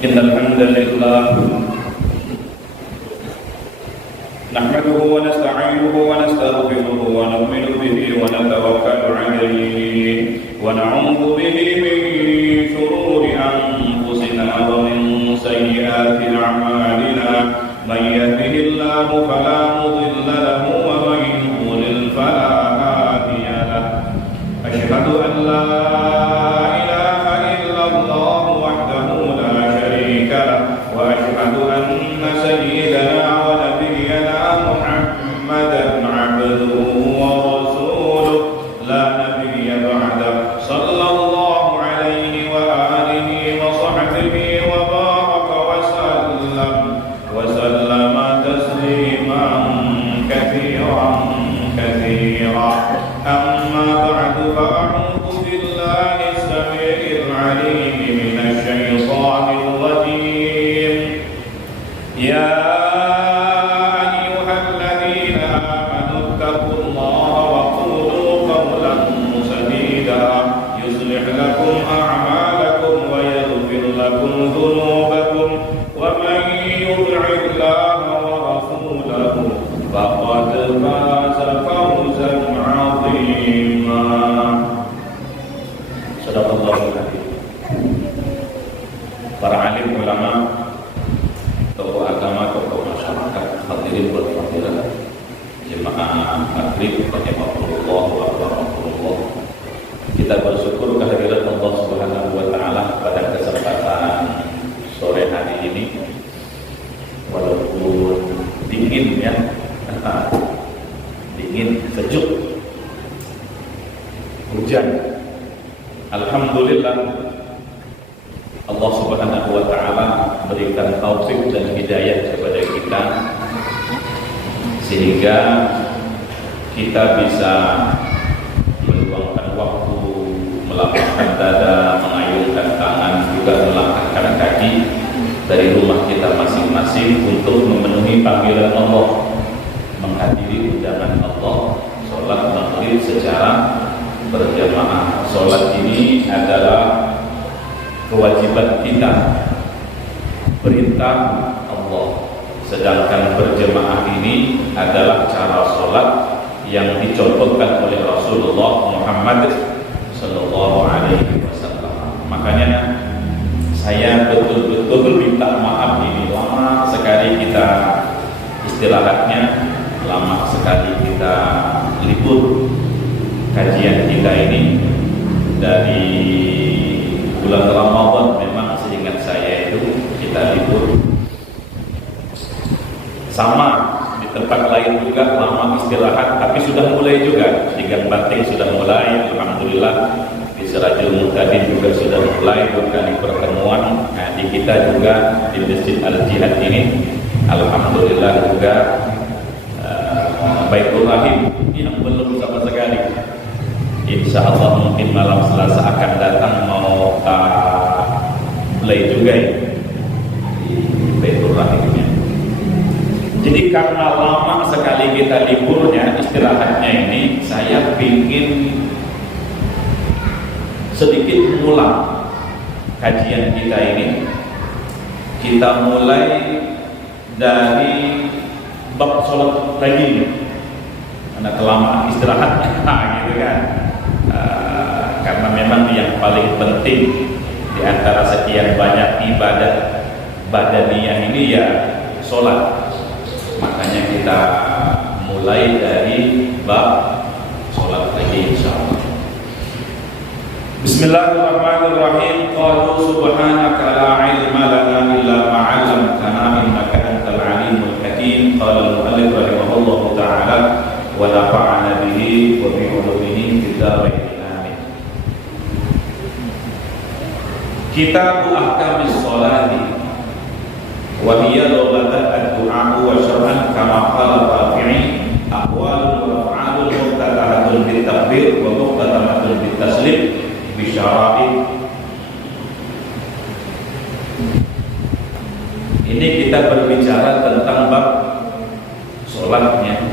إن الحمد لله نحمده ونستعينه ونستغفره ونؤمن به ونتوكل عليه ونعوذ به من شرور أنفسنا ومن سيئات أعمالنا من يهده الله فلا مضل له ومن يضلل فلا هادي له أشهد أن لا إله إلا الله وحده لا شريك له وأشهد أن سيدنا ونبينا محمدا عبده ورسوله لا نبي بعده صلى الله عليه وآله وصحبه وبارك وسلم تسليما كثيرا أما بعد فأعوذ بالله السميع العليم من الشيطان الرجيم يا أيها الذين آمنوا اتقوا الله وقولوا قولا سديدا يصلح لكم أعمالكم ويغفر لكم ذنوبكم ومن يطع الله ورسوله فقد فاز فوزا عظيما. Sadaqallahul Azim. Para alim ulama, tokoh agama, tokoh masyarakat, hadirin wal hadirat, jemaah maghrib rahimahullah wa barakatuh. Kita bersyukur kehadirat Allah Subhanahu wa taala pada kesempatan sore hari ini. Walaupun dingin ya, dingin, sejuk, hujan, alhamdulillah Allah Subhanahu wa taala berikan taufik dan hidayah kepada kita sehingga kita bisa meluangkan waktu, melapangkan dada, mengayunkan tangan, juga melangkahkan kaki dari rumah kita masing-masing untuk memenuhi panggilan Allah, menghadiri undangan Allah, sholat maghrib secara berjamaah. Sholat ini adalah kewajiban kita, perintah Allah, sedangkan berjamaah ini adalah cara sholat yang dicontohkan oleh Rasulullah Muhammad Sallallahu Alaihi Wasallam. Makanya saya betul-betul minta maaf, ini lama sekali kita istirahatnya, lama sekali kita libur kajian kita ini. Dari bulan Ramadan memang seingat saya itu kita libur. Sama di tempat lain juga lama istirahat, tapi sudah mulai juga di Gang Banting sudah mulai, alhamdulillah. Di Sirajul Muhtadin juga sudah mulai berkali pertemuan. Nah, di kita juga di Masjid Al-Jihad ini alhamdulillah juga Baitul Rahim yang belum sama sekali. Insya Allah mungkin malam Selasa akan datang mau mulai juga ya di Baitul Rahimnya. Jadi karena lama sekali kita liburnya, istirahatnya ini, saya ingin sedikit mengulang kajian kita ini. Kita mulai dari bab sholat pagi, karena kelamaan istirahatnya, gitu kan. Karena memang yang paling penting di antara sekian banyak ibadah badaniyah ini ya sholat. Makanya kita mulai dari bab sholat pagi insyaallah. Bismillahirrahmanirrahim. Qalu subhanaka la ilma lana illa ma 'allamtana innaka antal alimul hakim. Qala al-mu'allif rahimahullahu ta'ala wa nafa'ana bihi wa bi ulumihi fid dharain amin. Kitab ahkamis sholati wa hiya lughatan ad-du'a wa syar'an kama qala Rafi'i aqwalun wa af'alun muqtadahatun bit takbir wa muqtadamatun bit taslim bisyara'i. Ini kita berbicara tentang bab sholatnya,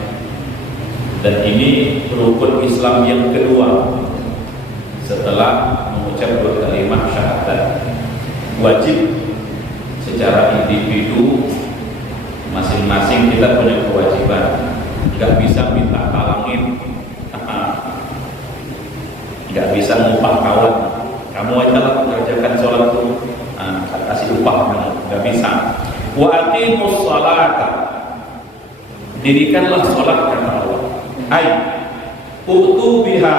dan ini rukun Islam yang kedua setelah mengucap dua kalimat syahadat. Wajib secara individu masing-masing kita punya kewajiban. Nggak bisa minta talangin, nggak bisa ngupah kawan. Kamu aja lah kerjakan sholat itu, kasih upah kamu. Nggak bisa. Wa aqimus sholata, dirikanlah sholat kata Allah. Ay utu biha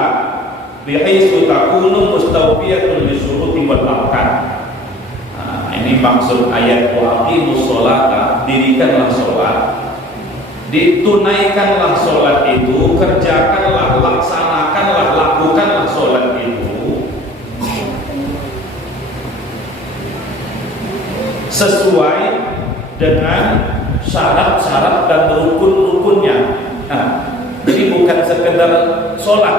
bihaitsu takunu mustawfiyatun lisyuruti wal arkan. Ini maksud ayat wa aqimus sholata, dirikanlah sholat, ditunaikanlah sholat itu, kerjakanlah, laksanakanlah, lakukanlah sholat itu sesuai dengan syarat-syarat dan rukun-rukunnya. Jadi bukan sekedar sholat,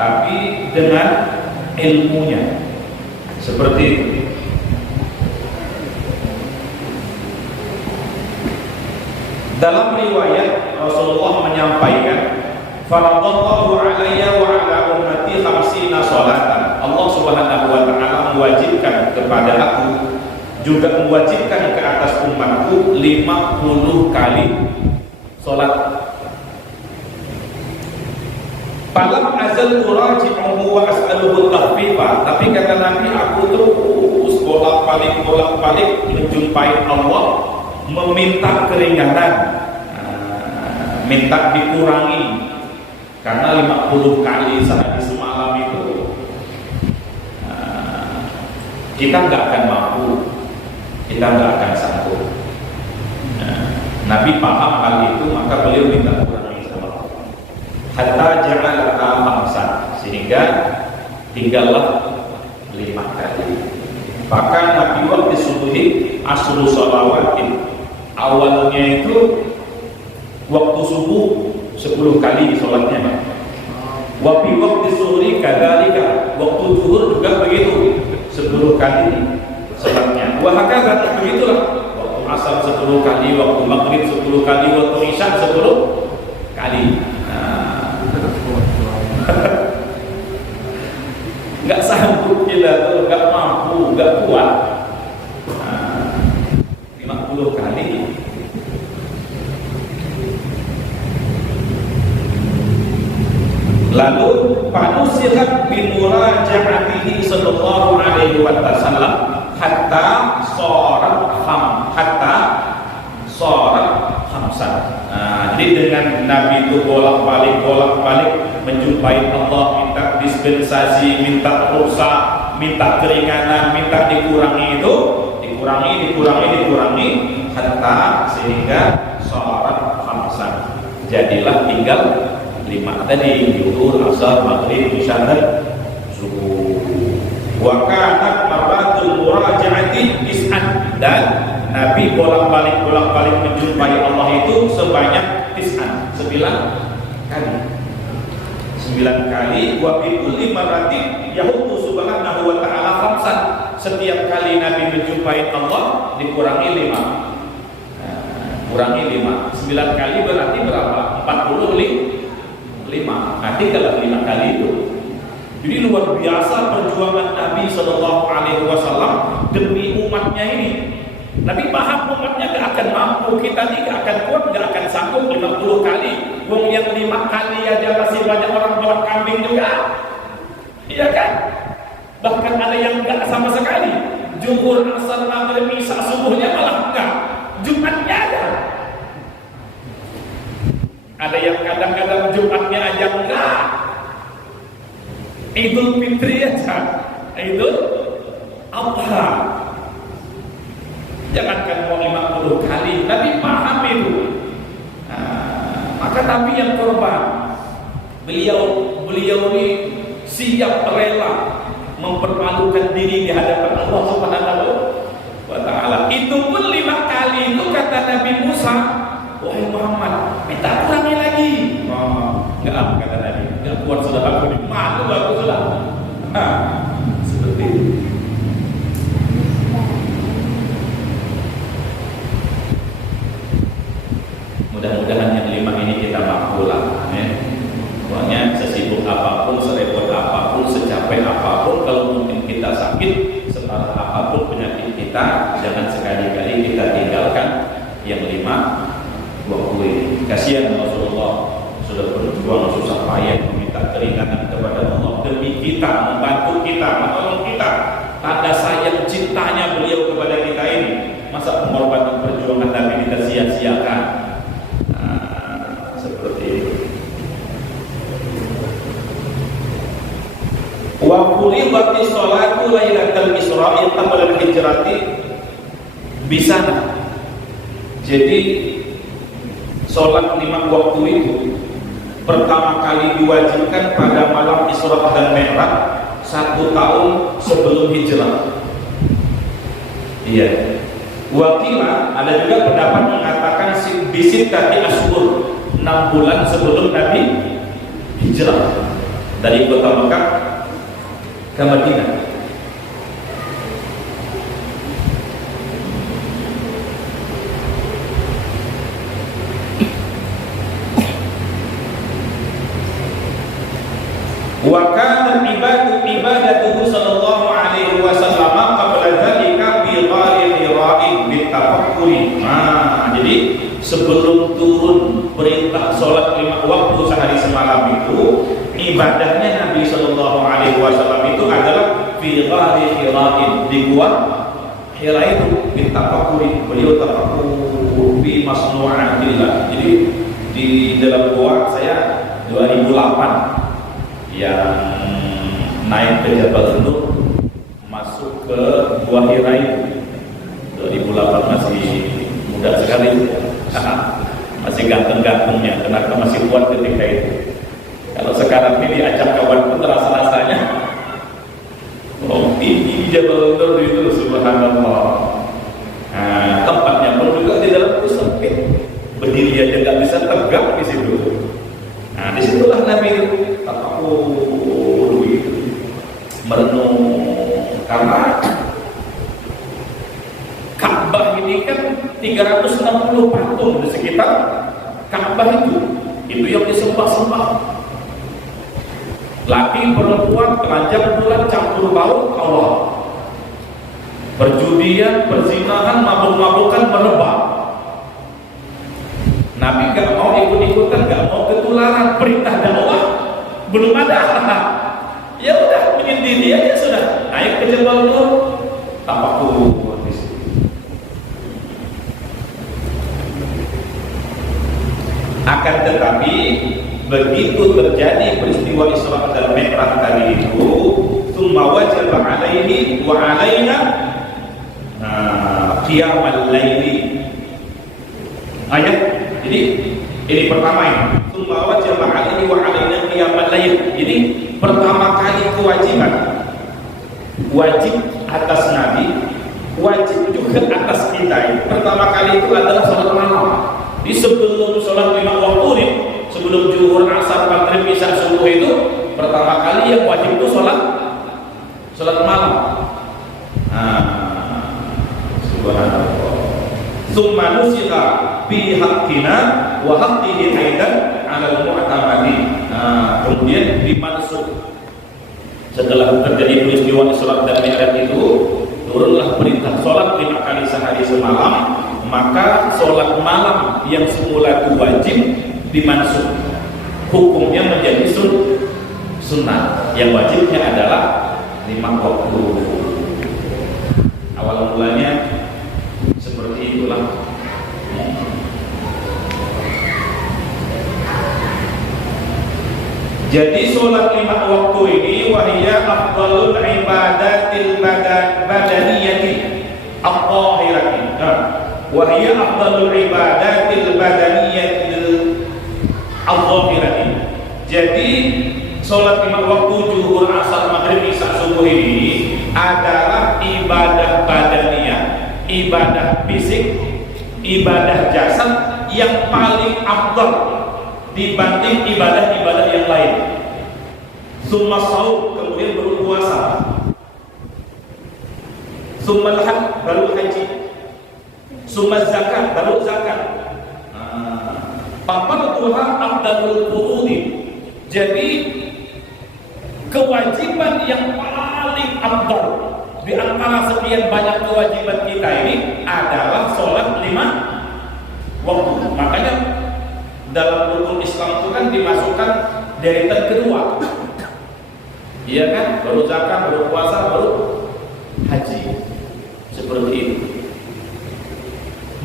tapi dengan ilmunya. Seperti itu. Dalam riwayat Rasulullah menyampaikan, faradallahu alayya wa ala ummati 50 sholatan. Allah Subhanahu wa ta'ala mewajibkan kepada aku, juga mewajibkan ke atas umatku 50 kali sholat. Falam azal uraji'uhu wa as'aluhu takhfifa. Tapi kata Nabi, aku terus bolak-balik menjumpai Allah, meminta keringanan, minta dikurangi, karena 50 kali sehari semalam itu kita nggak akan mampu, kita nggak akan sanggup. Nabi paham hal itu, maka beliau minta kurangi sama Allah. Hatta ja'ala khamsan, sehingga tinggallah 5 kali. Maka Nabi waktu subuhi asru sholawatin, awalnya itu waktu subuh 10 kali sholatnya. Wa fi waqti zuhri kadzalika, waktu zuhur juga begitu 10 kali sholatnya. Wa hakadha, begitulah waktu asar 10 kali, waktu maghrib 10 kali, waktu isya 10 kali. Nggak sanggup kita tuh, nggak mampu, nggak kuat. 50 kali. Lalu panusihat bimuraja'atihi sallallahu alaihi wasallam hatta shorat khamsan. Jadi dengan Nabi itu bolak-balik menjumpai Allah, minta dispensasi, minta rukhsah, minta keringanan, minta dikurangi itu, dikurangi hatta sehingga shorat khamsan. Jadilah tinggal 5 tadi, zuhur, asar, maghrib, isya dan subuh. Wa kanat maratul muraja'ati is'an, dan Nabi bolak-balik menjumpai Allah itu sebanyak 9 kali. 9 kali. Wa bi kulli maratin yahudu subhanahu wa ta'ala khamsan. Setiap kali Nabi menjumpai Allah dikurangi 5. Kurangi 5. 9 kali berarti berapa? 45. Nanti kalau 5 kali itu. Jadi luar biasa perjuangan Nabi Sallallahu Alaihi Wasallam demi umatnya ini. Nabi paham umatnya gak akan mampu, kita nih gak akan kuat, gak akan sanggup 50 kali. Wong yang 5 kali aja masih banyak orang balap kambing juga, iya kan? Bahkan ada yang gak sama sekali. Zuhur, asar, maghrib, isya, subuhnya malah enggak. Jumatnya ada. Ada yang kadang-kadang Jumatnya aja enggak. Idul Fitri aja, Idul Adha. Jangankan mau 50 kali, Nabi paham itu. Maka Nabi yang korban. Beliau ini siap rela mempermalukan diri di hadapan Allah Subhanahu wa ta'ala. Itu pun 5 kali itu kata Nabi Musa, wahai Muhammad, minta kurangi lagi. Enggak, kata Nabi, enggak kuat sudah, aku malu aku sudah. Seperti itu. Mudah-mudahan yang 5 ini kita mampu lah, ya. Pokoknya sesibuk apapun, serepot apapun, secapek apapun, kalau mungkin kita sakit, separah apapun penyakit kita, jangan sekali-kali Kasihan Rasulullah sudah berjuang susah payah meminta keringanan kepada Allah demi kita, membantu kita, menolong kita. Tanda sayang cintanya beliau kepada kita ini, masa pengorbanan perjuangan Nabi kita sia-siakan? Seperti itu. Wa furiḍati sholatu lailatal Isra'i qabla al-hijrati bisana. Jadi sholat 5 waktu itu pertama kali diwajibkan pada malam Isra dan Mi'raj 1 tahun sebelum hijrah. Iya. Wakila ada juga pendapat mengatakan bisit tadi ashur 6 bulan sebelum Nabi hijrah dari kota Mekah ke Madinah. Wa kana ibadatuhu sallallahu alaihi wasallam qabla dzalika fi ghairi hira'in bitafakkuri. Jadi sebelum turun perintah salat 5 waktu sehari semalam itu, ibadahnya Nabi sallallahu alaihi wasallam itu adalah fi ghairi hira'in, di gua Hira itu bitafakkuri. Beliau tafakkur bi masnu'atillah. Jadi di dalam gua saya 2008 yang naik ke Jabal Nur masuk ke Gua Hira itu 2008, masih muda sekali, masih ganteng-gantengnya, kenapa masih kuat ketika itu. Kalau sekarang ini diajak kawan pun terasa-rasanya tinggi Jabal Nur itu, subhanallah. Tempatnya pun juga di dalam itu sempit, berdiri aja nggak bisa tegak di situ. Disitulah Nabi merenung, karena Ka'bah ini kan 360 patung di sekitar Ka'bah itu yang disembah-sembah. Laki perempuan, telanjang bulan, campur baur Allah. Perjudian, perzinahan, mabuk-mabukan merebak. Nabi gak mau ikut-ikutan, gak mau ketularan. Perintah dakwah belum ada. Ya udah, menyendiri aja sudah. Naik ke Jabal Nur, tafakur di situ. Akan tetapi begitu terjadi peristiwa Isra dan Mi'raj tadi itu, tsumma wajaba alaihi wa alaina qiyamal laili. Ayat. Jadi ini pertama ini. Tsumma wajaba alaihi wa alaina qiyamal lail. Ini pertama kali kewajiban. Wajib atas Nabi, wajib juga atas kita. Pertama kali itu adalah salat malam. Di sebelum salat 5 waktu ini, sebelum zuhur, asar, maghrib, isya, subuh itu, pertama kali yang wajib itu salat malam. Subhanallah. Tsumma nusikha bi haqqina wa haqqihi aidan 'alal mu'tamadi. Kemudian dimansukh setelah terjadi peristiwa Isra dan Mi'raj itu, turunlah perintah salat 5 kali sehari semalam, maka salat malam yang semula itu wajib dimansukh, hukumnya menjadi sunnah. Yang wajibnya adalah 5 waktu. Awal mulanya seperti itulah. Jadi sholat 5 waktu ini wahiyya afdalul ibadatil badaniyati al-zahirati. Wahiyya afdalul ibadatil badaniyatil al-zahirati. Jadi sholat 5 waktu zuhur, asar, maghrib, isya, subuh ini adalah ibadah badaniyah, ibadah fisik, ibadah jasad yang paling afdal dibanding ibadah-ibadah yang lain. Summa shaum, kemudian baru puasa. Summa hajj, baru haji. Summa zakat, baru zakat. Farduha afdalul furudi. Jadi kewajiban yang paling afdal di antara sekian banyak kewajiban kita ini adalah sholat 5 waktu. Makanya dalam rukun Islam itu kan dimasukkan deretan kedua. Iya kan? Baru zakat, baru puasa, baru haji. Seperti itu.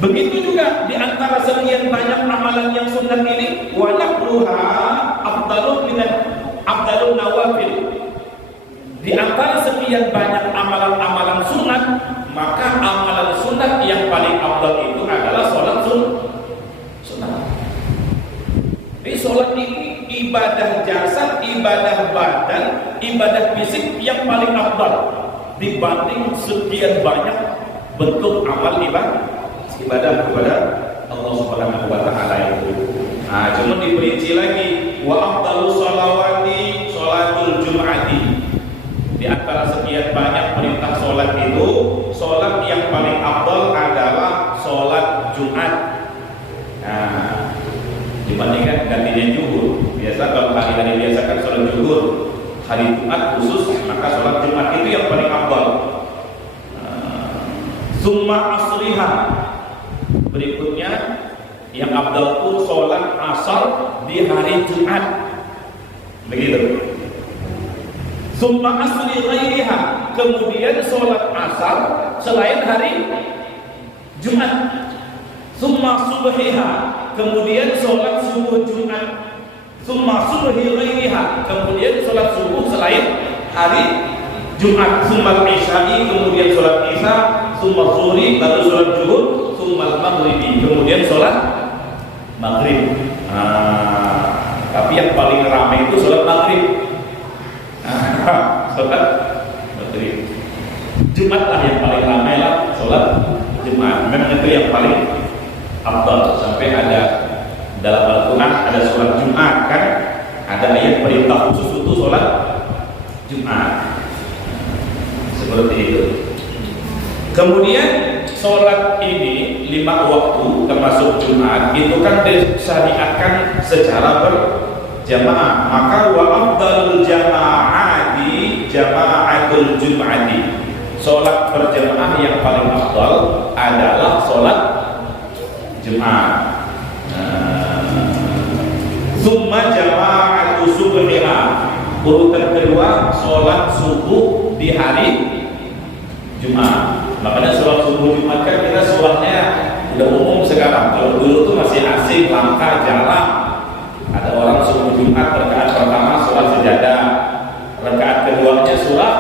Begitu juga di antara sekian banyak amalan yang sunnah ini, wa naqluha afdalun nawafil. Di antara sekian banyak amalan-amalan sunnah, maka amalan sunnah yang paling afdal itu adalah sholat sunnah. Jadi sholat ini ibadah jasad, ibadah badan, ibadah fisik yang paling afdal dibanding sekian banyak bentuk amal ibadah kepada Allah Subhanahu wa taala itu. Nah, cuma diperinci lagi, wa afdalus sholawati sholatul jum'ati. Di antara sekian banyak perintah sholat itu, sholat yang paling afdal adalah sholat Jumat. Nah, dibandingkan gantinya zuhur. Biasa kalau hari-hari biasa kan sholat zuhur, hari Jumat khusus, maka sholat Jumat itu yang paling afdal. Summa asriha. Berikutnya yang afdal itu sholat asar di hari Jumat. Begitu. Summa asri ghairiha. Kemudian sholat asar selain hari Jumat. Summa subhiha. Kemudian sholat subuh Jumat. Summa subhi ghairiha. Kemudian sholat subuh selain hari Jumat. Summa isya'i. Kemudian sholat isya. Summa zuhri. Lalu sholat zuhur. Summa maghribi. Kemudian sholat maghrib. Tapi yang paling ramai itu sholat maghrib. Sholat maghrib. Jumat lah yang paling ramai lah, sholat Jumat. Memang itu yang paling afdal. Sampai ada dalam Al-Quran ada sholat Jumat kan, ada ayat perintah khusus untuk sholat Jumat. Seperti itu. Kemudian sholat ini 5 waktu termasuk Jumat itu kan disyariatkan secara berjamaah. Maka wa afdalul jama'ati jama'atul jum'ati. Sholat berjamaah yang paling afdal adalah sholat Jumat. Summa jama'atu subhiha. Urutan kedua sholat subuh di hari Jumat. Makanya sholat subuh Jumat kan kita sholatnya udah umum sekarang. Kalau dulu tuh masih asing, langka, jarang. Ada orang subuh Jumat rakaat pertama sholat sejadah, rakaat keduanya sholat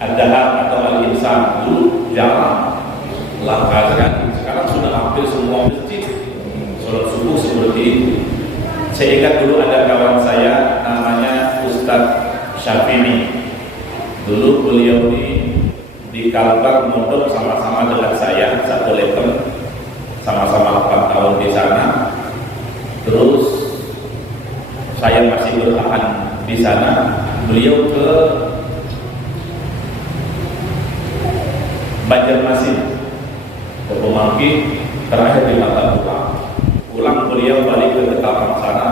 ad-dahar atau al-insan. Dulu jarang, langka sekali. Sekarang sudah hampir semua masjid sholat subuh seperti itu. Saya ingat dulu ada kawan saya namanya Ustadz Syafini. Dulu beliau di Kalbar mondok sama-sama dengan saya satu level, sama-sama 8 tahun di sana. Terus saya masih bertahan di sana. Beliau ke Banjarmasin, ke Pemangki, terakhir di Mata pulang beliau balik ke Ketapang sana,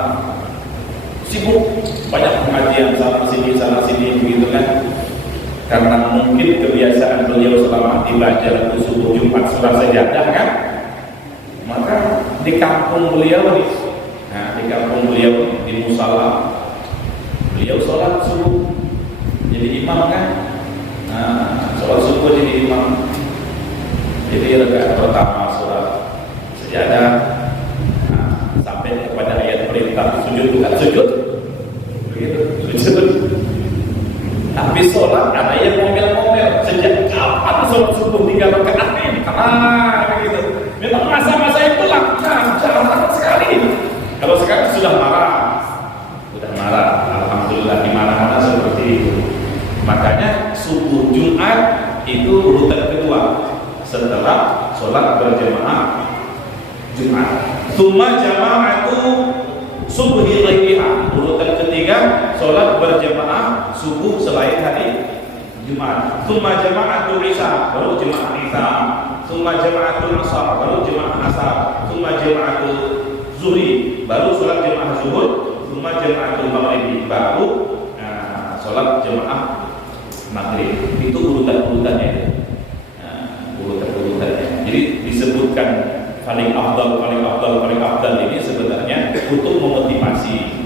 sibuk banyak pengajian sana sini begitu kan. Karena mungkin kebiasaan beliau selama di Banjar itu subuh Jumat sholat sejadah kan, maka di kampung beliau di musala beliau sholat subuh jadi imam kan. Sholat subuh jadi imam, jadi rakaat pertama sholat sejadah sampai kepada ayat perintah sujud, bukan sujud begitu, sujud. Habis sholat ada yang ngomel-ngomel, sejak kapan sholat subuh 3 rakaat ini? Begitu. Memang masa-masa itu langka, jarang sekali. Kalau sekarang sudah marah. Alhamdulillah di mana-mana seperti itu. Makanya subuh Jumat itu urutan kedua setelah sholat berjamaah Jumat. Tsumma jama'atu subhi ghairiha. Urutan ketiga sholat berjamaah subuh selain hari Jumat. Tsumma jama'atu isya, baru jamaah isya. Tsumma jama'atu asar, baru jamaah asar. Tsumma jama'atu zuhri, baru sholat jamaah zuhur. Tsumma jama'atu maghrib, baru sholat jamaah maghrib. Itu urutan-urutannya. Urutan-urutannya. Jadi disebutkan paling afdal ini sebenarnya untuk memotivasi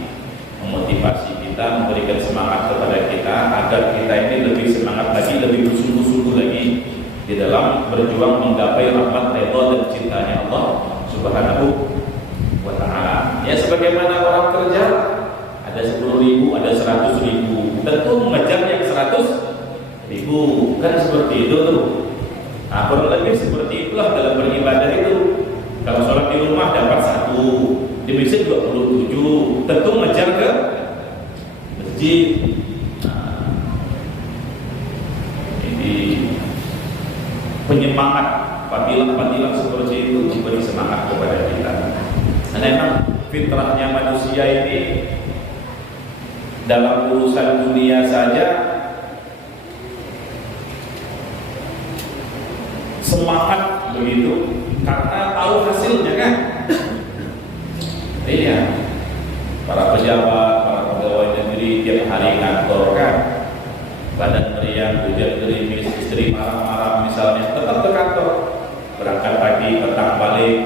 kita, memberikan semangat kepada kita agar kita ini lebih semangat lagi, lebih bersungguh-sungguh lagi di dalam berjuang menggapai rahmat, ridha dan cintanya Allah Subhanahu wa ta'ala. Ya, sebagaimana orang kerja ada 10.000, ada 100.000, tentu mengejar yang 100.000, kan seperti itu tuh. Nah, kurang lebih seperti itulah dalam beribadah itu. Kalau sholat di rumah dapat 1, di masjid 27, tentu mengejar ke masjid. Nah, ini penyemangat, fadilah seperti itu memberi semangat kepada kita. Karena memang fitrahnya manusia ini dalam urusan dunia saja semangat begitu, karena tahu hasilnya kan. Iya, para pejabat, para pegawai negeri tiap hari kantor kan, badan meriang, hujan gerimis, istri marah-marah misalnya, tetap ke kantor, berangkat pagi, petang balik.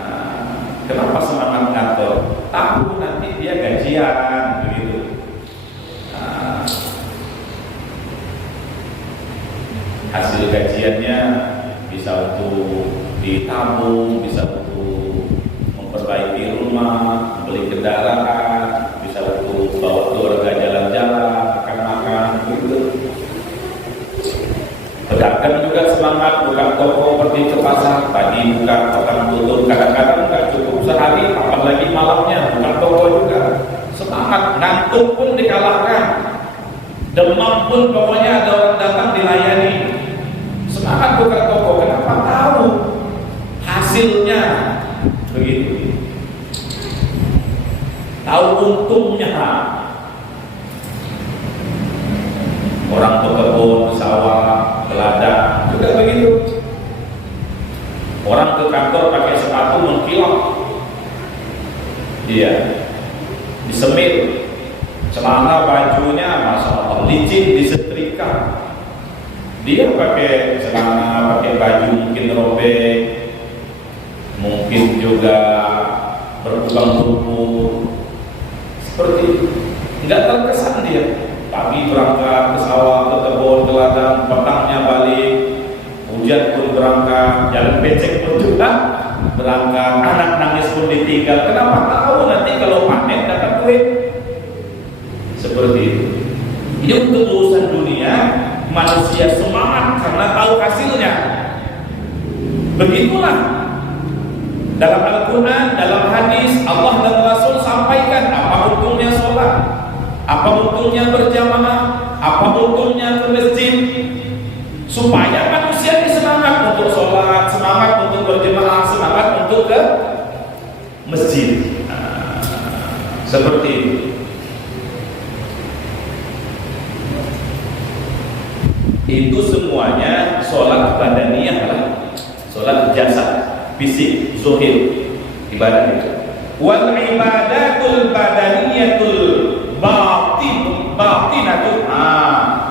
Nah, kenapa semangat kantor? Tahu nanti dia gajian begitu. Nah, hasil gajiannya bisa untuk ditabung, bisa untuk memperbaiki rumah, membeli kendaraan, bisa untuk bawa keluarga jalan-jalan, makan-makan, gitu. Pedagang juga semangat, buka toko, pergi ke pasar, pagi buka, petang tutup, kadang-kadang nggak cukup sehari, apalagi malamnya buka toko juga. Semangat, ngantuk pun dikalahkan, demam pun pokoknya ada orang datang dilayani. Semangat buka toko, kenapa? Tahu hasilnya begitu, tahu untungnya. Orang berkebun, sawah, ladang juga begitu. Orang ke kantor pakai sepatu mengkilap, dia disemir, celana bajunya masya Allah licin, disetrika. Dia pakai celana, pakai baju mungkin robek, mungkin juga berlubang-lubang, seperti itu. Nggak terkesan dia. Pagi berangkat ke sawah, ke kebun, ke ladang, petangnya balik, hujan pun berangkat, jalan becek pun juga berangkat, anak nangis pun ditinggal. Kenapa? Tahu nanti kalau panen dapat duit. Seperti itu. Ini untuk urusan dunia, manusia semangat karena tahu hasilnya. Begitulah dalam Al-Quran, dalam hadis, Allah dan Rasul sampaikan apa untungnya sholat, apa untungnya berjamaah, apa untungnya ke masjid, supaya manusia ini semangat untuk sholat, semangat untuk berjamaah, semangat untuk ke masjid. Seperti itu. Itu semuanya sholat badaniyah lah, sholat jasad, fisik, zuhir, ibadah itu. Wal ibadatul badaniyatul batinatul.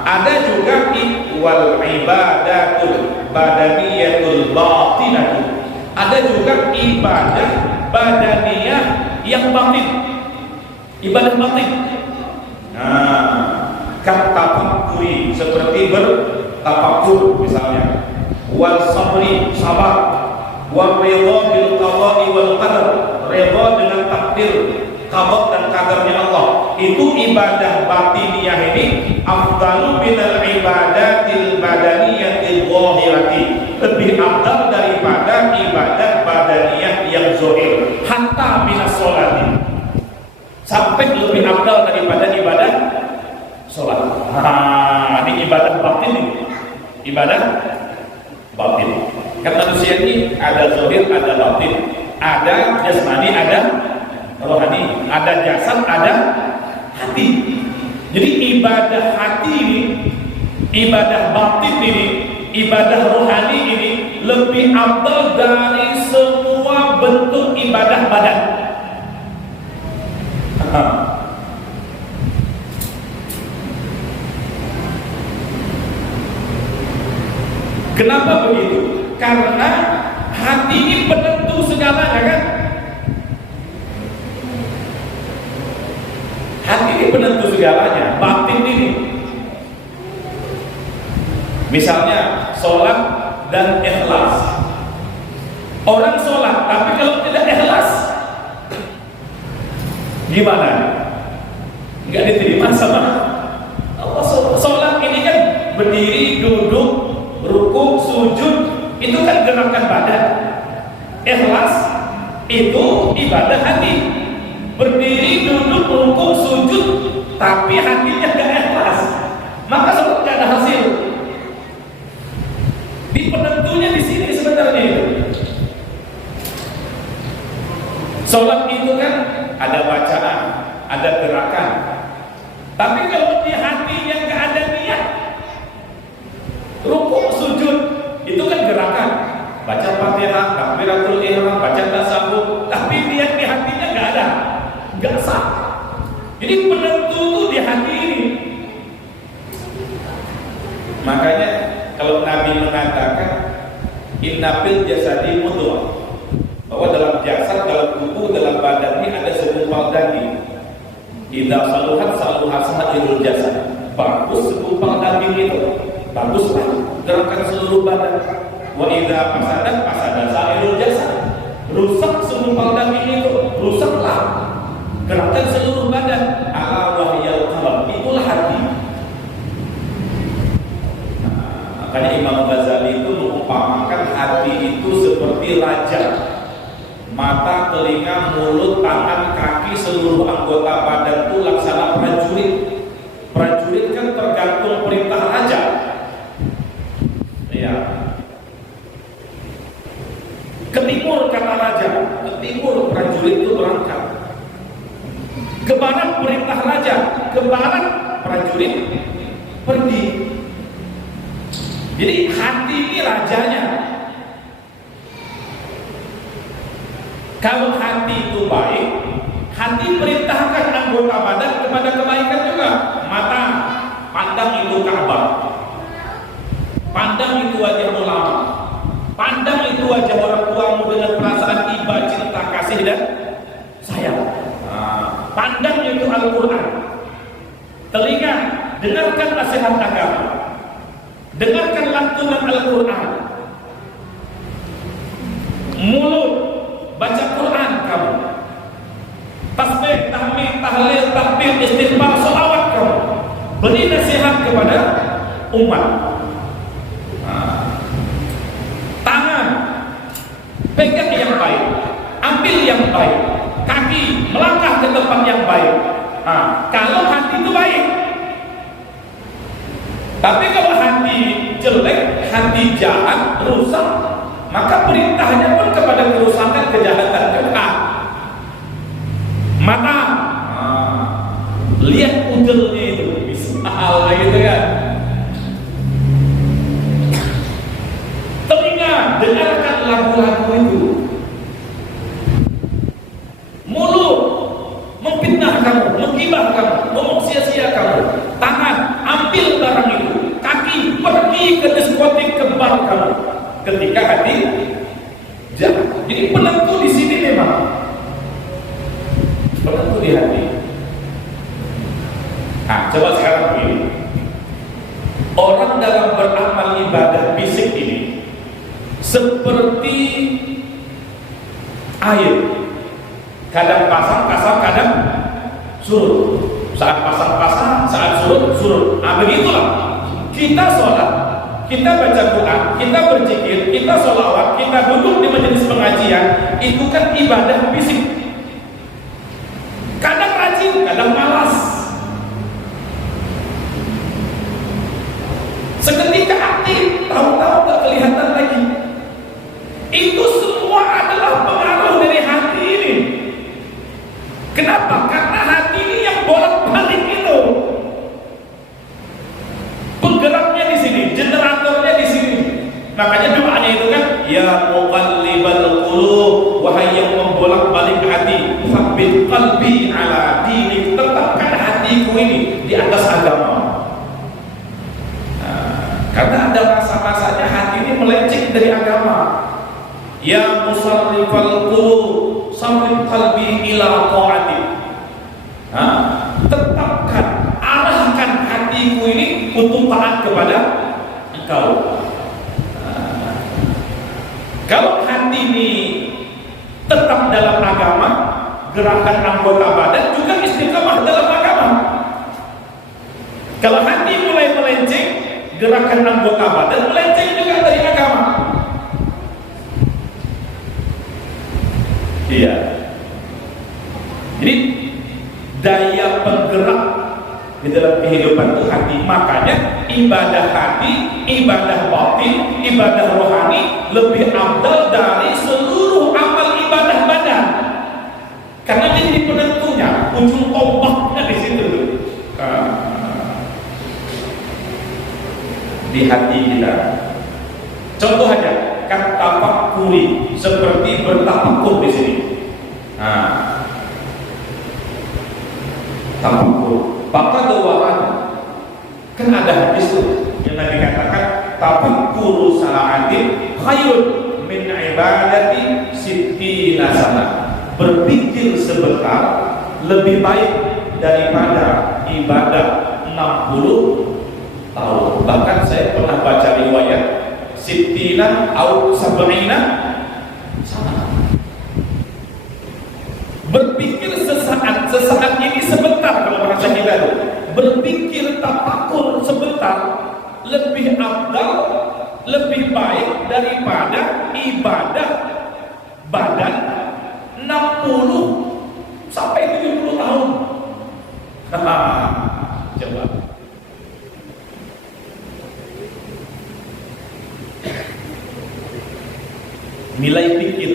Ada juga wal ibadatul badaniyatul batinatul. Ada juga ibadah badaniyah yang batin, ibadah batin. Katafakuri, seperti bertafakur misalnya. Wal sabri, sabar. Wal ridha bil qada'i wal qadar, ridha dengan takdir, qada dan qadarnya Allah. Itu ibadah batiniyah ini afdalu minal ibadatil badaniyatil zahirati, lebih afdal daripada ibadah badaniyah yang zahir. Hatta minas sholati, sampai lebih afdal daripada ibadah sholat. Ini ibadah batin, ibadah batin. Kan manusia ini ada zahir, ada batin, ada jasmani, ada rohani, ada jasad, ada hati. Jadi ibadah hati ini, ibadah batin ini, ibadah rohani ini lebih afdal dari semua bentuk ibadah badan. Kenapa begitu? Karena hati ini penentu segalanya kan? Hati ini penentu segalanya, batin ini. Misalnya sholat dan ikhlas. Orang sholat tapi kalau tidak ikhlas, gimana? Nggak diterima sama Allah. Sholat ini kan berdiri, duduk, rukuk, sujud, itu kan gerakan badan. Ikhlas itu ibadah hati. Berdiri, duduk, rukuk, sujud, tapi hatinya nggak ikhlas, maka sholat nggak ada hasil. Di penentunya di sini sebenarnya itu. Sholat itu kan ada bacaan, ada gerakan. Tapi kalau di hatinya nggak ada niat, rukuk, sujud, itu kan gerakan. Baca Fatihah, takbiratul ihram, baca tasawuf, tapi niat di hatinya nggak ada, nggak sah. Jadi penentu itu di hati ini. Makanya kalau Nabi mengatakan inna fil jasadi mudghah, bahwa dalam jasad, dalam tubuh, dalam badan ini ada segumpal daging. Idza saluhat saluhat sa'irul jasad. Bagus segumpal daging itu, baguslah gerakan seluruh badan. Wa idza fasadat fasada sa'irul jasad. Rusak segumpal daging itu, rusaklah gerakan seluruh badan. Ala wahyal qalb, itulah hati. Makanya Imam Ghazali itu mengumpamakan hati itu seperti raja. Mata, telinga, mulut, tangan, kaki, seluruh anggota badan itu laksana prajurit. Prajurit kan tergantung perintah raja. Ya. Ke timur kata raja, ke timur prajurit itu berangkat. Ke barat perintah raja, ke barat prajurit pergi. Jadi hati ini rajanya. Kalau hati itu baik, hati perintahkan anggota badan kepada kebaikan juga. Mata, pandang itu Ka'bah, pandang itu wajah ulama, pandang itu wajah orang tuamu dengan perasaan iba, cinta, kasih dan sayang. Pandang itu Al-Quran. Telinga, dengarkan nasihat agama, dengarkan lantunan Al-Quran. Mulut, baca Quran kamu. Tasbih, tahmid, tahlil, takbir, istighfar, sholawat kamu. Beri nasihat kepada umat. Tangan, pegang yang baik, ambil yang baik. Kaki, melangkah ke tempat yang baik. Kalau hati itu baik. Tapi kalau hati jelek, hati jahat, rusak, maka perintahnya pun kepada kerusakan, kejahatan, kekal. Mata, lihat udelnya itu, misal gitu kan. Telinga, dengarkan lagu-lagu itu. Mulut, memfitnah kamu, menggibah kamu, ngomong sia-sia kamu. Tangan, ambil barang itu. Kaki, pergi ke diskotik, ke bar kamu. Ketika hati jahat. Jadi penentu di sini memang penentu di hati. Coba sekarang begini. Orang dalam beramal ibadah fisik ini seperti air. Kadang pasang, kadang surut. Saat pasang, saat surut. Begitulah. Kita sholat, kita baca Quran, kita berzikir, kita sholawat, kita duduk di majelis pengajian, itu kan ibadah fisik. Kadang rajin, kadang malas. Seketika aktif, tahu-tahu gak kelihatan lagi. Itu semua adalah pengaruh dari hati ini. Kenapa? Karena hati ini yang bolak-balik itu. Penggeraknya di sini, generatornya di sini. Makanya doanya itu kan, ya muqallibal qulub, wahai yang membolak-balik hati, tsabbit qalbi ala dinik, tetapkan hatiku ini di atas agama. Karena ada masa-masanya hati ini melenceng dari agama. Ya musarrifal qulub, sarrif qalbi ila ta'atik. Tetapkan, arahkan hatiku ini untuk taat kepada Engkau. Kalau hati ini tetap dalam agama, gerakan anggota badan juga istiqamah dalam agama. Kalau hati mulai melenceng, gerakan anggota badan melenceng juga dari agama. Iya. Jadi daya penggerak di dalam kehidupan itu hati. Makanya ibadah hati, ibadah batin, ibadah rohani lebih afdal dari seluruh amal ibadah badan. Karena ini penentunya, ujung tombaknya di situ. Di hati kita. Contoh aja, kan tafakkuri seperti bertafakkur di sini. Tafakkur. Faqad wa'ad. Kan ada hadis tuh yang Nabi katakan tafakkuru sa'atin khairun min ibadati sittina sana. Berpikir sebentar lebih baik daripada ibadah 60 tahun. Bahkan saya pernah baca riwayat sittina au sab'ina sana. Berpikir sesaat ini sebentar, kalau bahasa kita itu berpikir tafakkur sebentar lebih afdal, lebih baik daripada ibadah badan 60 sampai 70 tahun. Coba. Nilai pikir.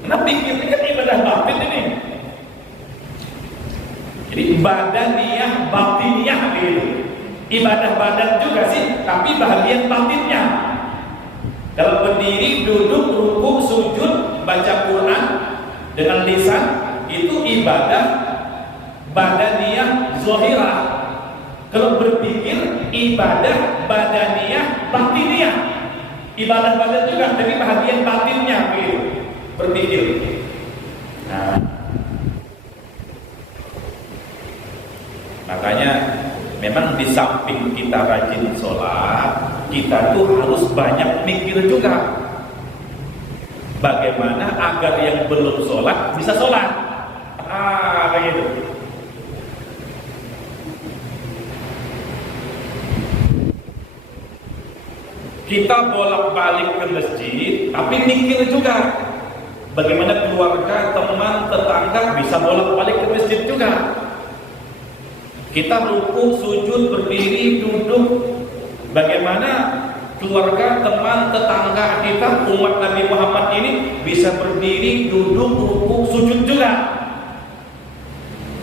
Karena pikir ini kan ibadah batin ini. Jadi badaniyah, batiniyah gitu. Ibadah badan juga sih, tapi bahagian batinnya. Kalau berdiri, duduk, rukuk, sujud, baca Quran dengan lisan, itu ibadah badaniyah zahirah. Kalau berpikir, ibadah badaniyah batiniyah. Ibadah badan juga, tapi bahagian batinnya gitu. Berpikir. Makanya memang di samping kita rajin sholat, kita tuh harus banyak mikir juga. Bagaimana agar yang belum sholat bisa sholat. Begitu. Kita bolak-balik ke masjid, tapi mikir juga. Bagaimana keluarga, teman, tetangga bisa bolak-balik ke masjid juga. Kita rukuk, sujud, berdiri, duduk. Bagaimana keluarga, teman, tetangga kita, umat Nabi Muhammad ini bisa berdiri, duduk, rukuk, sujud juga.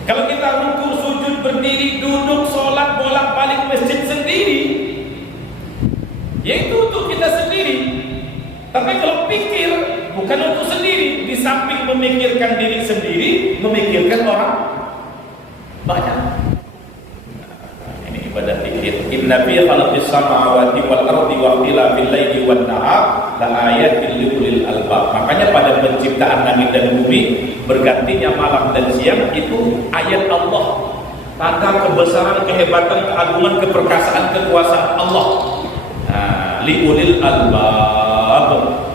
Kalau kita rukuk, sujud, berdiri, duduk, sholat, bolak-balik masjid sendiri, yaitu untuk kita sendiri. Tapi kalau pikir, bukan untuk sendiri. Di samping memikirkan diri sendiri, memikirkan orang banyak. Ibadah pikir. Inna fi khalaqis samawati wal ardi wa ikhtilafil laili wan nahar la ayatin liulil albab. Makanya pada penciptaan langit dan bumi, bergantinya malam dan siang itu ayat Allah. Tanda kebesaran, kehebatan, keagungan, keperkasaan, kekuasaan Allah. Liulil albab,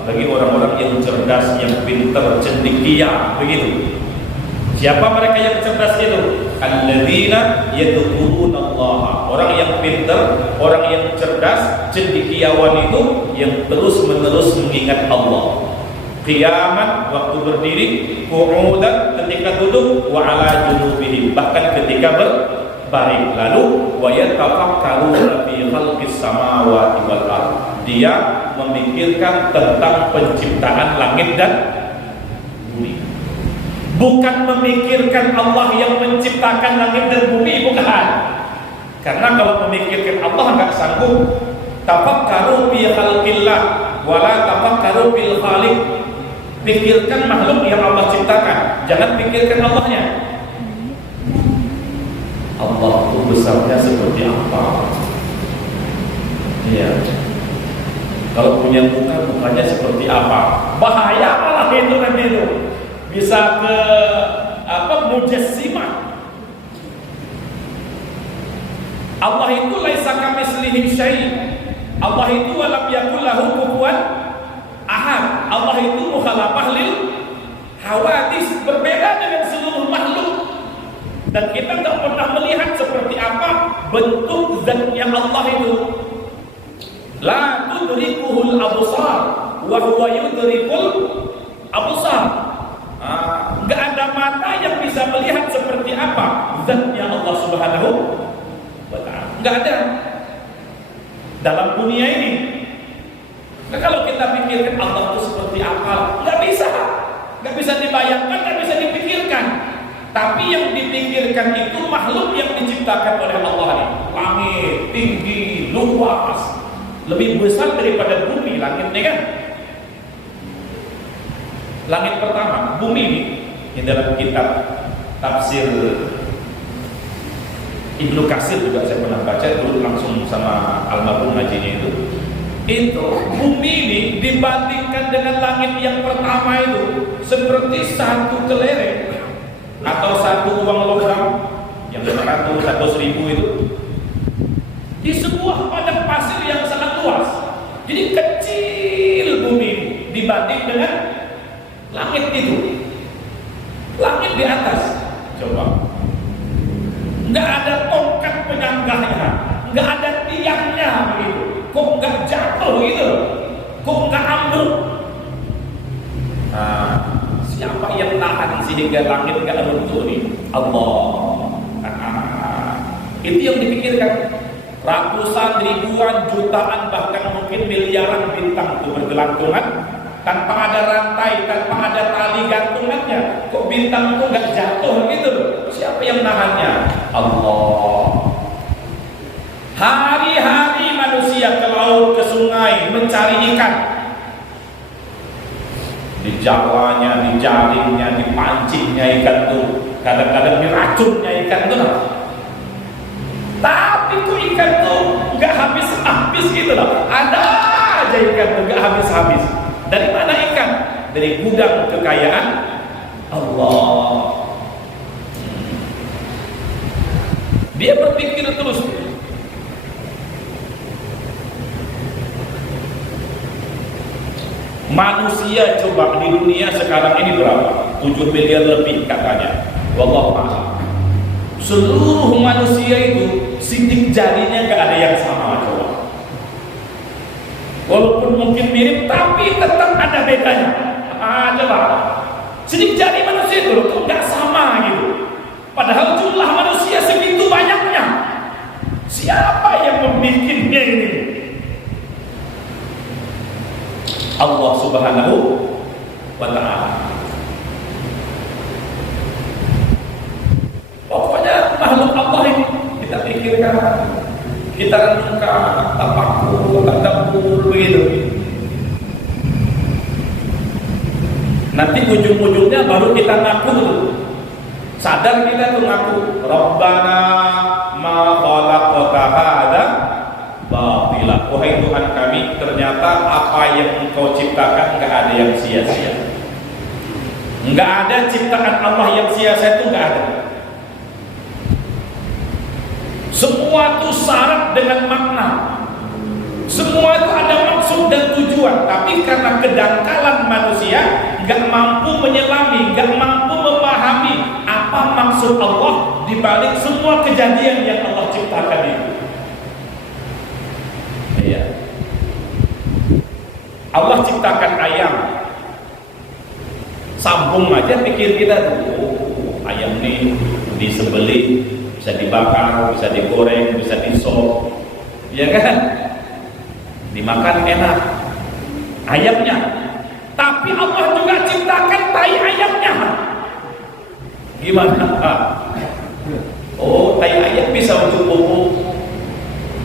bagi orang-orang yang cerdas, yang pintar, cendekia, begitu. Siapa mereka yang cerdas itu? Alladzina yadhkuruna Allah. Orang yang pintar, orang yang cerdas, cendekiawan itu yang terus-menerus mengingat Allah. Qiyaman, waktu berdiri, qu'udan, ketika duduk, wa ala junubihim, bahkan ketika berbaring. Lalu wa yatafakkaruna fi khalqis samawati wal ardh. Dia memikirkan tentang penciptaan langit dan bumi. Bukan memikirkan Allah yang menciptakan langit dan bumi, bukan. Karena kalau memikirkan Allah enggak sanggup. Tafakkaru fi khalqillah wala tafakkaru fil khaliq. Pikirkan makhluk yang Allah ciptakan, jangan pikirkan Allahnya. Allah itu besarnya seperti apa? Iya. Kalau punya muka, mukanya seperti apa? Bahaya malah itu nanti itu. Bisa ke mujassimah. Allah itu laisa kamitslihi syai'. Allah itu walam yakul lahu kufuwan ahad. Allah itu mukhalafah lil hawadis, berbeda dengan seluruh makhluk. Dan kita tidak pernah melihat seperti apa bentuk zatnya Allah itu. La tudrikuhul absar wa huwa yudrikul absar. Enggak ada mata yang bisa melihat seperti apa zatnya Allah Subhanahu wa ta'ala. Enggak ada dalam dunia ini. Nah, kalau kita pikirkan Allah itu seperti apa, nggak bisa dibayangkan, nggak bisa dipikirkan. Tapi yang dipikirkan itu makhluk yang diciptakan oleh Allah ini. Langit tinggi, luas, lebih besar daripada bumi. Langit ini kan, langit pertama, bumi ini dalam kitab tafsir Ibnu Katsir juga saya pernah baca dulu langsung sama almarhum ngajinya itu bumi ini dibandingkan dengan langit yang pertama itu seperti satu kelereng atau satu uang logam yang 100 atau 1000 itu di sebuah padang pasir yang sangat luas. Jadi kecil bumi ini dibanding dengan langit itu. Langit di atas, coba, nggak ada tongkat penyanggahnya, nggak ada tiangnya begitu. Kok nggak jatuh gitu? Kok nggak ambruk? Siapa yang nahan sehingga langit nggak runtuh nih? Allah. Itu yang dipikirkan. Ratusan, ribuan, jutaan, bahkan mungkin miliaran bintang itu bergelantungan tanpa ada rantai, tanpa ada tali gantungannya. Kok bintang itu nggak jatuh gitu? Siapa yang nahannya? Allah. Hari-hari manusia ke laut, ke sungai mencari ikan. Dijawanya, dijaringnya, dipancingnya ikan itu. Kadang-kadang diracunnya ikan itu. Tapi kok ikan itu nggak habis-habis gitu loh. Ada aja ikan itu nggak habis-habis. Dari mana ikan? Dari gudang kekayaan Allah. Dia berpikir terus. Manusia coba di dunia sekarang ini berapa? 7 miliar lebih katanya. Wallahu a'lam. Seluruh manusia itu sidik jarinya gak ada yang sama coba. Walaupun mungkin mirip tapi tetap ada bedanya. Coba. Sidik jari manusia itu kok gak sama gitu. Padahal jumlah manusia segitu banyaknya. Siapa yang membikinnya ini? Allah Subhanahu wa ta'ala. Pokoknya makhluk Allah ini kita pikirkan, kita renungkan, tafakur, tadabbur begitu. Nanti ujung-ujungnya baru kita ngaku, sadar kita tuh ngaku, Rabbana ma khalaqta hadza batila. Wahai Tuhan kami, ternyata apa yang Engkau ciptakan enggak ada yang sia-sia. Enggak ada ciptaan Allah yang sia-sia, itu enggak ada. Semua itu syarat dengan makna. Semua itu ada maksud dan tujuan. Tapi karena kedangkalan manusia enggak mampu menyelami, enggak mampu memahami apa maksud Allah di balik semua kejadian yang Allah ciptakan itu. Iya. Allah ciptakan ayam. Sambung aja pikir kita tuh, ayam nih disembelih, bisa dibakar, bisa digoreng, bisa disop, ya kan? Dimakan enak ayamnya. Tapi Allah juga ciptakan tai ayamnya. Gimana? Oh, tai ayam bisa untuk pupuk,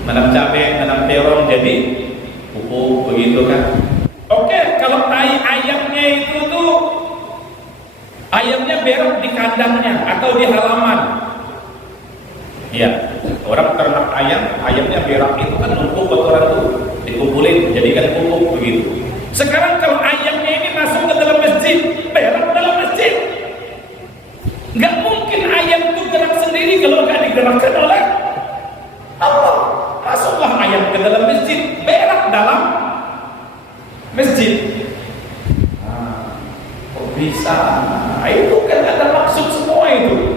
menanam cabai, menanam terong jadi pupuk begitu kan? Oke, kalau tai ayamnya itu tuh ayamnya berak di kandangnya atau di halaman. Ya, orang ternak ayam, ayamnya berak itu kan numpuk kotoran tuh, dikumpulin jadikan pupuk. Sekarang kalau ayamnya ini masuk ke dalam masjid, berak dalam masjid. Nggak mungkin ayam itu gerak sendiri kalau nggak digerakkan oleh Allah. Masuklah ayam ke dalam masjid, berak dalam masjid. Kok bisa? Itu kan ada maksud semua itu.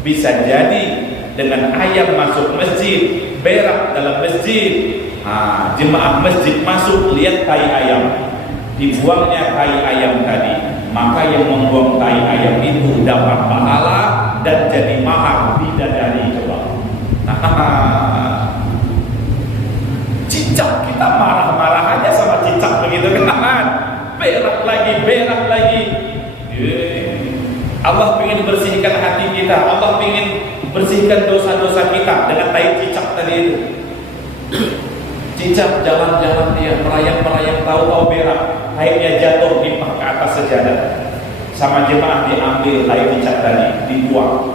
Bisa jadi dengan ayam masuk masjid, berak dalam masjid. Jemaah masjid masuk, lihat tai ayam, dibuangnya tai ayam tadi, maka yang membuang tai ayam itu dapat pahala dan jadi mahar bidadari. Coba cicak, kita marah-marah aja sama cicak begitu kan, berak lagi. Allah ingin bersihkan hati kita, Allah ingin bersihkan dosa-dosa kita dengan tai cicak tadi itu. Cicak jalan-jalan dia merayap-merayap, tahu-tahu berak, airnya jatuh limpah ke atas sejadah. Sama jemaah diambil tai cicak tadi, dibuang.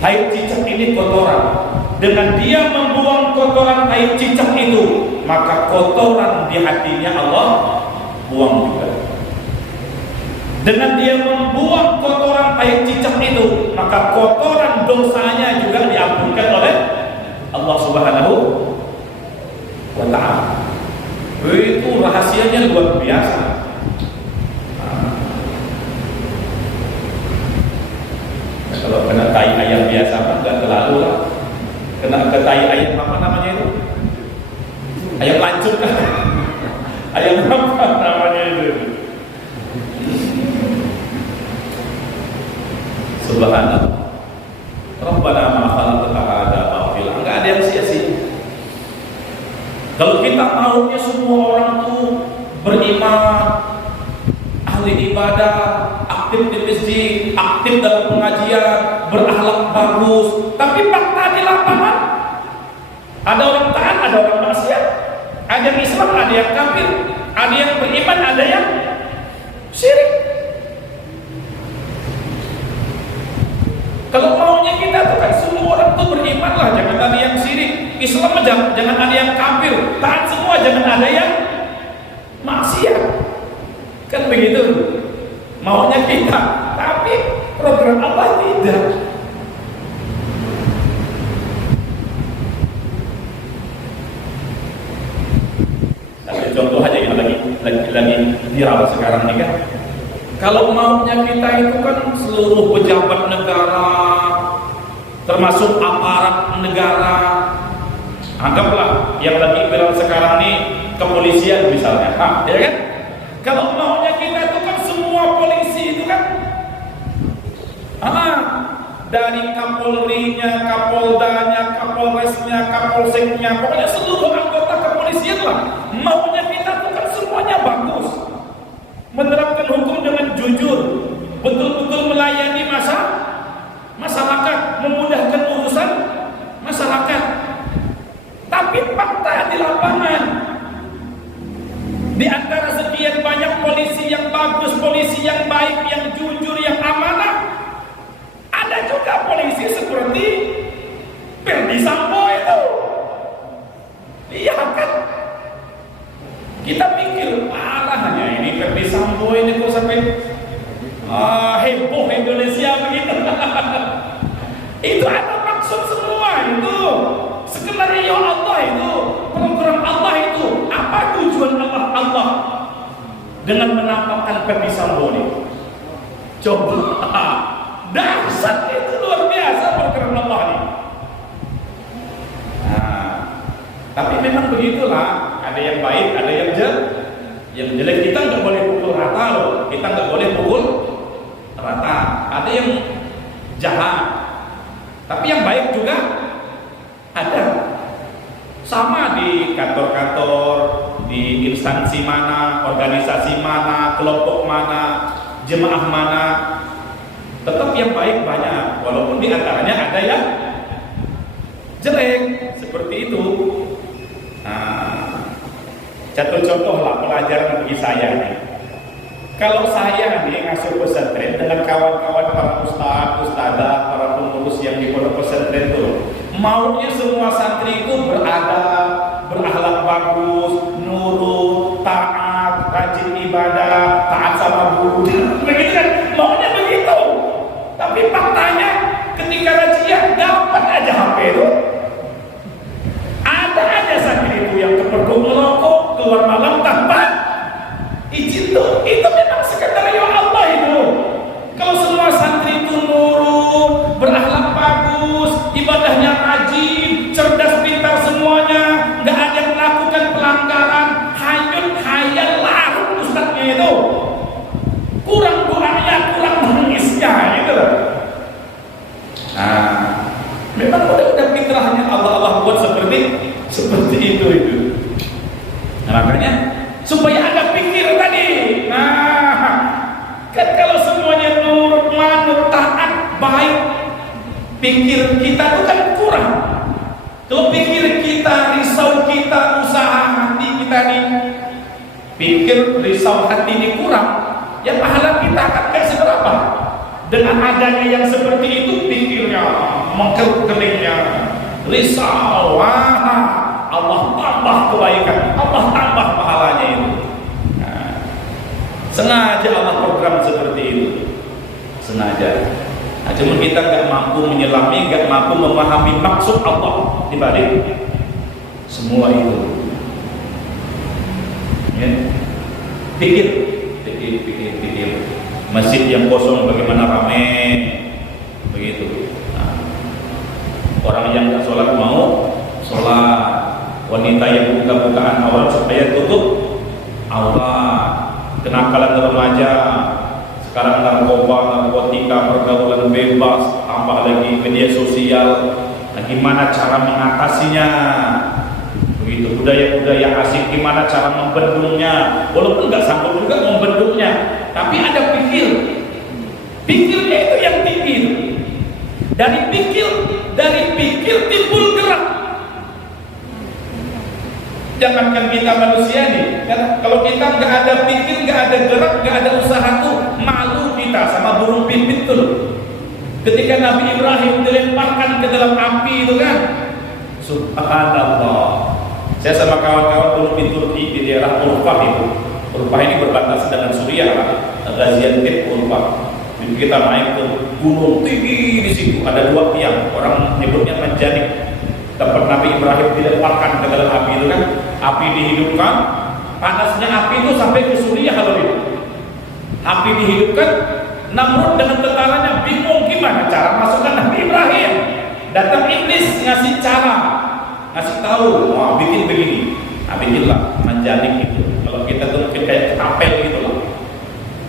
Tai cicak ini kotoran. Dengan dia membuang kotoran tai cicak itu, maka kotoran di hatinya Allah buang juga. Dengan dia membuang kotoran tai cicak itu, maka kotoran dosanya juga diampunkan oleh Allah Subhanahu wa ta'ala. Itu rahasianya luar biasa. Kalau kena tai ayam biasa kan enggak terlalu lah. Kena ke tai ayam apa namanya itu? Ayam lancung kan? Ayam apa namanya itu? Subhanallah. Rabbana ma khalaqta hadza batila. Enggak ada yang sia-sia. Kalau kita maunya semua orang tuh beriman, ahli ibadah, aktif di masjid, aktif dalam pengajian, berakhlak bagus, tapi fakta di lapangan ada orang taat, ada orang maksiat, ada yang Islam, ada yang kafir, ada yang beriman, ada yang syirik. Kalau maunya kita tuh kan semua orang tuh beriman lah, jangan ada yang syirik. Islam jangan ada yang kafir, taat semua, jangan ada yang maksiat. Kan begitu maunya kita, tapi program Allah tidak. Tapi contoh aja yang lagi viral sekarang nih kan. Kalau maunya kita itu kan seluruh pejabat negara, termasuk aparat negara, anggaplah yang lagi viral sekarang nih kepolisian misalnya, ya kan? Kalau maunya kita itu kan semua polisi itu kan, dari Kapolrinya, Kapoldanya, Kapolresnya, Kapolseknya, pokoknya seluruh anggota kepolisian lah. Maunya kita itu kan semuanya bagus, menerapkan hukum dengan jujur, betul-betul melayani masyarakat, memudahkan urusan masyarakat. Tapi fakta di lapangan, di antara sekian banyak polisi yang bagus, polisi yang baik, yang jujur, yang amanah, ada juga polisi seperti Verdi Sambo itu. Iya kan? Kita pikir hanya ini Verdi Sambo ini kok sampai heboh Indonesia begitu. Itu ada maksud semua itu. Skenario Allah itu, program Allah itu. Apa tujuan Allah dengan menampakkan Verdi Sambo ini? Coba, dahsyat itu, luar biasa program Allah ini. Tapi memang begitulah, ada yang baik, ada yang jelek. Kita nggak boleh pukul rata loh, kita nggak boleh pukul rata. Ada yang jahat, tapi yang baik juga ada. Sama di kantor-kantor, di instansi mana, organisasi mana, kelompok mana, jemaah mana, tetap yang baik banyak, walaupun di antaranya ada yang jelek seperti itu. Satu contoh lah pelajaran bagi saya nih. Kalau saya nih ngasuh pesantren dengan kawan-kawan para ustadzah, para pengurus yang di pondok pesantren itu, maunya semua santri itu beradab, berakhlak bagus, nurut, taat, Itu memang skenario Allah itu. Kalau semua santri itu nurut, berakhlak bagus, ibadahnya rajin, cerdas, pintar semuanya, nggak ada yang melakukan pelanggaran, hayun hayal larut ustadznya itu, kurang doanya, kurang nangisnya, gitu loh. Nah, memang udah fitrahnya Allah buat seperti itu. Nah, makanya supaya ada pikir tadi. Nah, kan kalau semuanya nurut, manut, taat, baik, pikir kita itu kan kurang. Kalau pikir kita, risau kita, usaha hati kita nih, pikir, risau hati ini kurang, ya pahala kita akan kasih berapa? Dengan adanya yang seperti itu, pikirnya, mengkerut-keringnya, risau, Allah tambah kebaikan, Allah tambah pahalanya itu. Nah, sengaja Allah program seperti itu, sengaja. Nah, cuma kita nggak mampu menyelami, nggak mampu memahami maksud Allah di balik semua itu. Ya. Pikir. Masjid yang kosong bagaimana ramai, begitu. Nah, orang yang nggak sholat mau sholat. Wanita yang buka-bukaan awal supaya tutup aurat. Kenakalan remaja sekarang, narkotika, pergaulan bebas, tambah lagi media sosial. Nah, gimana cara mengatasinya? Begitu, budaya-budaya asing, gimana cara membendungnya? Walaupun nggak sanggup juga membendungnya, tapi ada pikirnya itu yang pikir. Dari pikir timbul gerak. Jangankan kita manusia nih, kan? Kalau kita nggak ada pikir, nggak ada gerak, nggak ada usaha tuh, malu kita sama burung pipit tuh. Ketika Nabi Ibrahim dilemparkan ke dalam api itu kan, subhanallah. Saya sama kawan-kawan dulu di Turki, di daerah Urfa itu. Urfa ini berbatasan dengan Suriah, Gaziantep, Urfa. Kita naik ke gunung tinggi di situ, ada 2 tiang, orang nyebutnya menjanik. Tempat Nabi Ibrahim dilemparkan ke dalam api itu kan, api dihidupkan, panasnya api itu sampai ke Suriah kalau itu. Api dihidupkan, Namrud dengan tentaranya bingung gimana cara masukkan Nabi Ibrahim. Datang iblis ngasih cara, ngasih tahu, wah bikin begini, nah bikinlah menjanik itu. Kalau kita tuh mungkin kayak apel gitu lah.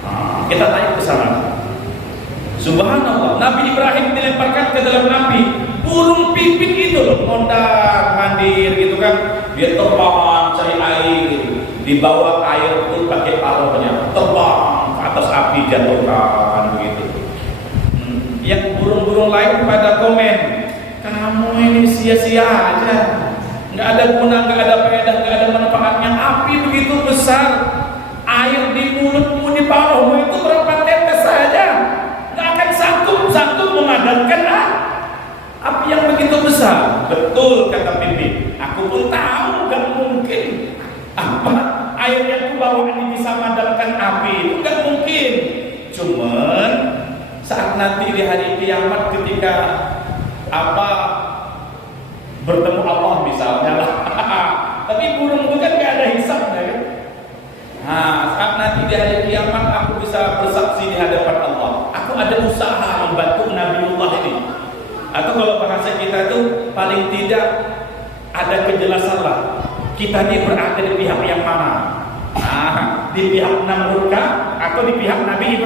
Nah, kita tanya ke sana. Subhanallah, Nabi Ibrahim dilemparkan ke dalam api. Burung pipit itu loh, mondar mandir gitu kan, dia terbang cari air gitu. Di bawah air itu pakai paruhnya, terbang ke atas api, jatuhkan begitu. Yang burung-burung lain pada komen, kamu ini sia-sia aja, nggak ada guna, nggak ada faedah, nggak ada manfaatnya. Api begitu besar, air di mulutmu, di paruhmu itu berapa tetes saja, nggak akan sanggup memadamkan api yang begitu besar. Betul kata Pipi, aku pun tahu gak mungkin air yang kubawa ini bisa memadamkan api, itu gak mungkin. Cuman saat nanti di hari kiamat ketika bertemu Allah misalnya tapi burung itu kan gak ada hisabnya kan. Nah, saat nanti di hari kiamat aku bisa bersaksi di hadapan Allah, aku ada usaha membantu Nabiullah ini. Atau kalau bahasa kita itu paling tidak ada kejelasan lah, kita ini berada di pihak yang mana. Nah, di pihak Namrud atau di pihak Nabi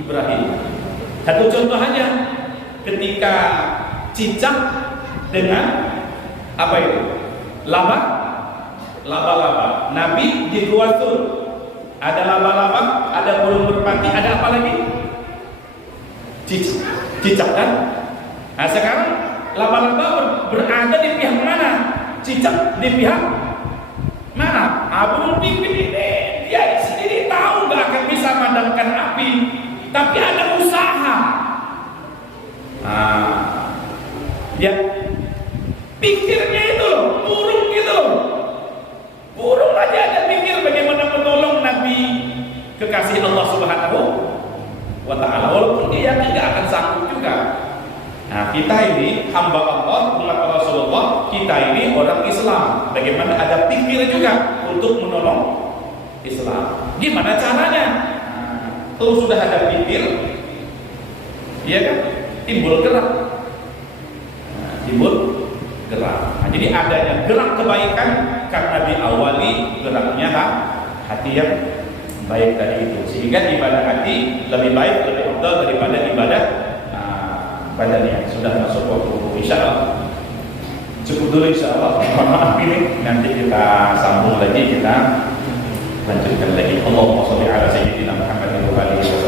Ibrahim. Satu contoh aja, ketika cicak dengan apa itu? Laba-laba. Nabi di Gua Tur. Ada laba-laba, ada burung merpati, ada apa lagi? Cicak kan? Nah sekarang laba-laba berada di pihak mana? Cicak di pihak mana? Burung pipit ini dia sendiri tahu gak akan bisa memadamkan api, tapi ada usaha. Nah, ya pikirnya itu loh, burung gitu loh. Burung aja ada pikir bagaimana menolong Nabi kekasih Allah Subhanahu wa Ta'ala, walaupun dia tidak akan sanggup juga. Nah, kita ini hamba Allah, umat Rasulullah, kita ini orang Islam. Bagaimana ada pikir juga untuk menolong Islam. Gimana caranya? Kalau sudah ada bibir, ya kan, timbul gerak. Timbul gerak. Jadi adanya gerak kebaikan karena diawali geraknya hati yang baik tadi itu. Sehingga ibadah hati lebih baik, lebih afdal daripada ibadah badannya. Sudah masuk waktu insyaallah. Cukup dulu insyaallah. Mohon maaf ini, nanti kita sambung lagi, kita lanjutkan lagi. Allahumma shalli ala sayyidina Muhammadin wa alihi